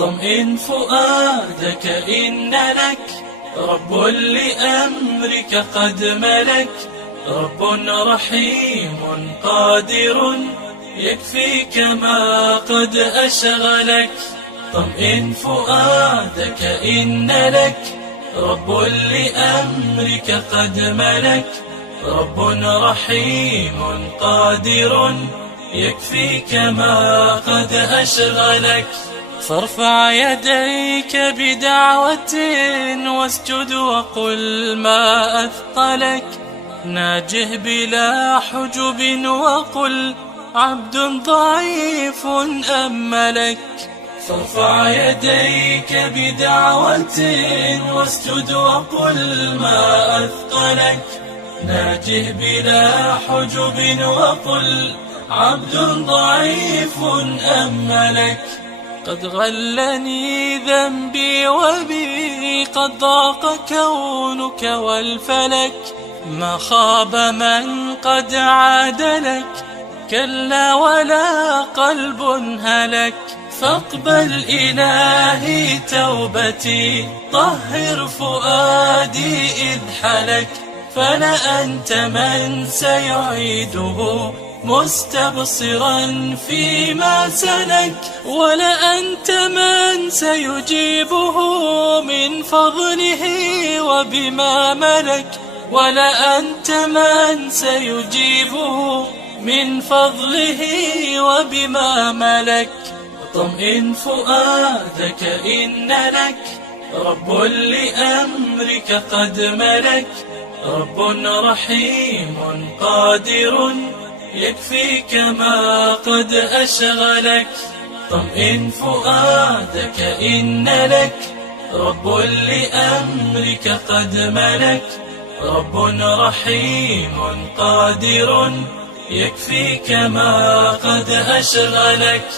طمئن فؤادك إن لك رب لأمرك قد ملك، رب رحيم قادر يكفيك ما قد أشغلك. طمئن فؤادك إن لك رب لأمرك قد ملك، رب رحيم قادر يكفيك ما قد أشغلك. فارفع يديك بدعوة واسجد وقل ما أثقلك، ناجه بلا حجب وقل عبد ضعيف أملك. فارفع يديك بدعوة واسجد وقل ما أثقلك، ناجه بلا حجب وقل عبد ضعيف أملك. قد غلني ذنبي وبي قد ضاق كونك والفلك، ما خاب من قد عادلك كلا ولا قلب هلك. فاقبل إلهي توبتي طهر فؤادي إذ حلك، فلأنت من سيعيده مستبصرا فيما سلك، ولأنت من سيجيبه من فضله وبما ملك، ولأنت من سيجيبه من فضله وبما ملك. طمئن فؤادك إن لك رب لأمرك قد ملك، رب رحيم قادر يكفيك ما قد أشغلك. طمئن فؤادك إن لك رب لأمرك قد ملك، رب رحيم قادر يكفيك ما قد أشغلك.